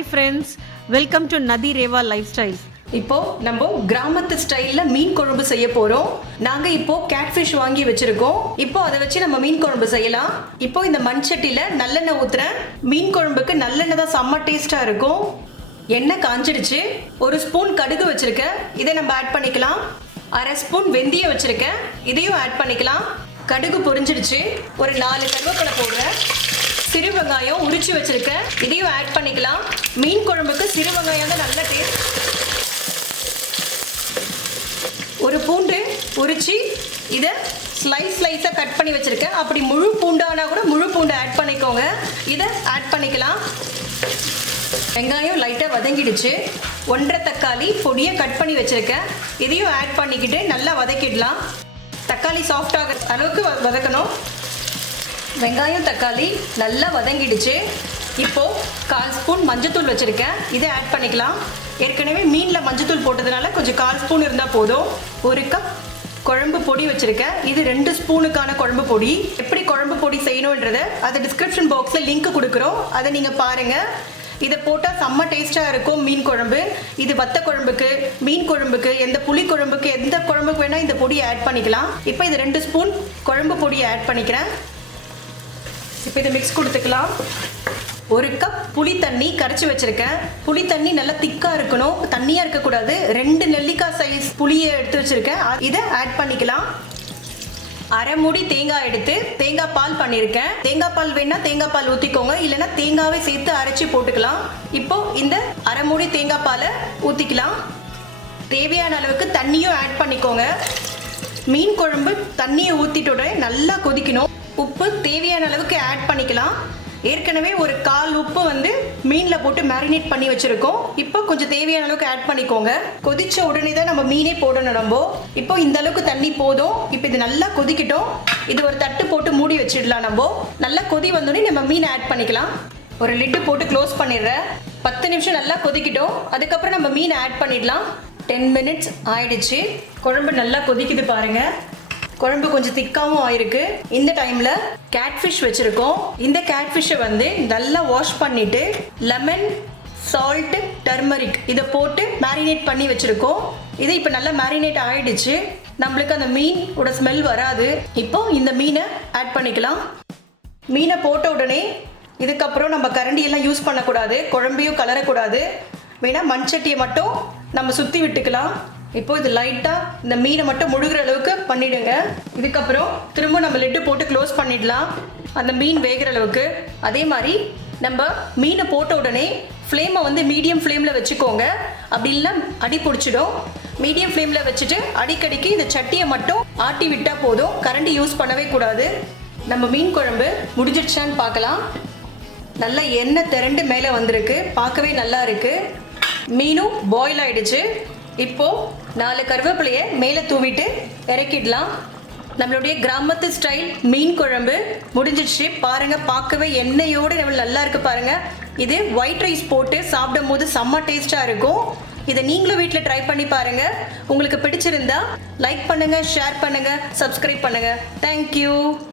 Hi friends welcome to நதி Rewa life styles இப்போ நம்ம கிராமத்து ஸ்டைல்ல மீன் குழம்பு செய்ய போறோம். நாங்க இப்போ கேட்ஃபிஷ் வாங்கி வச்சிருக்கோம். இப்போ அதை வச்சு நம்ம மீன் குழம்பு செய்யலாம். இப்போ இந்த மண் சட்டியில நல்லெண்ணெய் ஊத்துறேன். மீன் குழம்புக்கு நல்லெண்ணெய் தான் செம்ம டேஸ்டா இருக்கும். எண்ணெய் காஞ்சிடுச்சு. ஒரு ஸ்பூன் கடுகு வச்சிருக்கேன். இதை நம்ம ஆட் பண்ணிக்கலாம். அரை ஸ்பூன் வெந்தயம் வச்சிருக்கேன். இதையும் ஆட் பண்ணிக்கலாம். கடுகு பொரிஞ்சிடுச்சு. ஒரு நாலு கருவேப்பிலை போடுறேன். சிறு வெங்காயம் உரிச்சு வச்சிருக்கேன். இதையும் ஆட் பண்ணிக்கலாம். மீன் குழம்புக்கு சிறு வெங்காயம் தான் நல்ல டேஸ்ட் ஒரு பூண்டு உரிச்சு இதை ஸ்லைஸ் ஸ்லைஸாக கட் பண்ணி வச்சுருக்கேன். அப்படி முழு பூண்டானா கூட முழு பூண்டை ஆட் பண்ணிக்கோங்க. இதை ஆட் பண்ணிக்கலாம். வெங்காயம் லைட்டாக வதங்கிடுச்சு. ஒன்றரை தக்காளி பொடியை கட் பண்ணி வச்சுருக்கேன். இதையும் ஆட் பண்ணிக்கிட்டு நல்லா வதக்கிடலாம். தக்காளி சாஃப்ட் ஆகிற அளவுக்கு வ- வதக்கணும். வெங்காயம் தக்காளி நல்லா வதங்கிடுச்சு. இப்போ கால் ஸ்பூன் மஞ்சத்தூள் வச்சுருக்கேன். இதை ஆட் பண்ணிக்கலாம். ஏற்கனவே மீனில் மஞ்சத்தூள் போட்டதுனால கொஞ்சம் கால் ஸ்பூன் இருந்தால் போதும். ஒரு கப் குழம்பு பொடி வச்சுருக்கேன். இது ரெண்டு ஸ்பூனுக்கான குழம்பு பொடி. எப்படி குழம்பு பொடி செய்யணுன்றதை அது டிஸ்கிரிப்ஷன் பாக்ஸில் லிங்க் கொடுக்குறோம். அதை நீங்கள் பாருங்கள் இதை போட்டால் செம்ம டேஸ்ட்டாக இருக்கும் மீன் குழம்பு. இது வத்த குழம்புக்கு மீன் குழம்புக்கு எந்த புளி குழம்புக்கு எந்த குழம்புக்கு வேணால் இந்த பொடியை ஆட் பண்ணிக்கலாம். இப்போ இது ரெண்டு ஸ்பூன் குழம்பு பொடியை ஆட் பண்ணிக்கிறேன். இப்போ இதை மிக்ஸ் கொடுத்துக்கலாம். ஒரு கப் புளி தண்ணி கரைச்சி வச்சிருக்கேன். புளி தண்ணி நல்லா திக்காக இருக்கணும். தண்ணியாக இருக்கக்கூடாது. ரெண்டு நெல்லிக்காய் சைஸ் புளியை எடுத்து வச்சிருக்கேன். இதை ஆட் பண்ணிக்கலாம். அரை மூடி தேங்காய் எடுத்து தேங்காய் பால் பண்ணியிருக்கேன் தேங்காய் பால் வேணா தேங்காய் பால் ஊற்றிக்கோங்க இல்லைன்னா தேங்காவை சேர்த்து அரைச்சி போட்டுக்கலாம். இப்போ இந்த அரை மூடி தேங்காய் பாலை ஊற்றிக்கலாம் தேவையான அளவுக்கு தண்ணியும் ஆட் பண்ணிக்கோங்க. மீன் குழம்பு தண்ணியை ஊற்றிட்ட உடனே நல்லா கொதிக்கணும். உப்பு தேவையான அளவுக்கு ஆட் பண்ணிக்கலாம். ஏற்கனவே ஒரு கால் உப்பு வந்து மீனில் போட்டு மேரினேட் பண்ணி வச்சுருக்கோம். இப்போ கொஞ்சம் தேவையான அளவுக்கு ஆட் பண்ணிக்கோங்க. கொதிச்ச உடனே தான் நம்ம மீனே போடணும் நம்ம. இப்போ இந்த அளவுக்கு தண்ணி போதும். இப்போ இது நல்லா கொதிக்கட்டும். இது ஒரு தட்டு போட்டு மூடி வச்சிடலாம் நம்ம. நல்லா கொதி வந்தோடனே நம்ம மீனை ஆட் பண்ணிக்கலாம். ஒரு லிட்டு போட்டு க்ளோஸ் பண்ணிடுறேன். பத்து நிமிஷம் நல்லா கொதிக்கட்டும். அதுக்கப்புறம் நம்ம மீனை ஆட் பண்ணிடலாம். டென் மினிட்ஸ் ஆயிடுச்சு. குழம்பு நல்லா கொதிக்குது பாருங்க. குழம்பு கொஞ்சம் திக்காவும் ஆயிருக்கு. இந்த டைம்ல கேட்ஃபிஷ் வச்சிருக்கோம். இந்த கேட்ஃபிஷ்ஷை வந்து நல்லா வாஷ் பண்ணிட்டு லெமன் சால்ட் டர்மரிக் இதை போட்டு மேரினேட் பண்ணி வச்சிருக்கோம். இது இப்போ நல்லா மேரினேட் ஆயிடுச்சு. நம்மளுக்கு அந்த மீன் ஓட ஸ்மெல் வராது. இப்போ இந்த மீனை ஆட் பண்ணிக்கலாம். மீனை போட்ட உடனே இதுக்கப்புறம் நம்ம கரண்டி எல்லாம் யூஸ் பண்ணக்கூடாது. குழம்பையும் கலரக்கூடாது. வேணா மண்சட்டியை மட்டும் நம்ம சுற்றி விட்டுக்கலாம். இப்போ இது லைட்டாக இந்த மீனை மட்டும் முழுகிற அளவுக்கு பண்ணிடுங்க. இதுக்கப்புறம் திரும்ப நம்ம லிட்டு போட்டு க்ளோஸ் பண்ணிடலாம். அந்த மீன் வேகிற அளவுக்கு. அதே மாதிரி நம்ம மீனை போட்ட உடனே ஃப்ளேமை வந்து மீடியம் ஃப்ளேமில் வச்சுக்கோங்க. அப்படி இல்லைன்னா அடி பிடிச்சிடும். மீடியம் ஃப்ளேமில் வச்சுட்டு அடிக்கடிக்கு இந்த சட்டியை மட்டும் ஆட்டி விட்டால் போதும். கரண்டி யூஸ் பண்ணவே கூடாது. நம்ம மீன் குழம்பு முடிஞ்சிடுச்சான்னு பார்க்கலாம். நல்லா எண்ணெய் திரண்டு மேலே வந்திருக்கு. பார்க்கவே நல்லா இருக்குது மீனும் பாயில் ஆயிடுச்சு. இப்போ நாலு கருவேப்பிலையை மேலே தூவிட்டு இறக்கிடலாம். நம்மளுடைய கிராமத்து ஸ்டைல் மீன் குழம்பு முடிஞ்சிடுச்சு. பாருங்க பார்க்கவே எண்ணெயோடு நம்ம நல்லா இருக்கு பாருங்க. இது ஒயிட் ரைஸ் போட்டு சாப்பிடும் போது செம்ம டேஸ்டா இருக்கும். இதை நீங்களும் வீட்டில் ட்ரை பண்ணி பாருங்க. உங்களுக்கு பிடிச்சிருந்தா லைக் பண்ணுங்க ஷேர் பண்ணுங்க சப்ஸ்கிரைப் பண்ணுங்க. தேங்க்யூ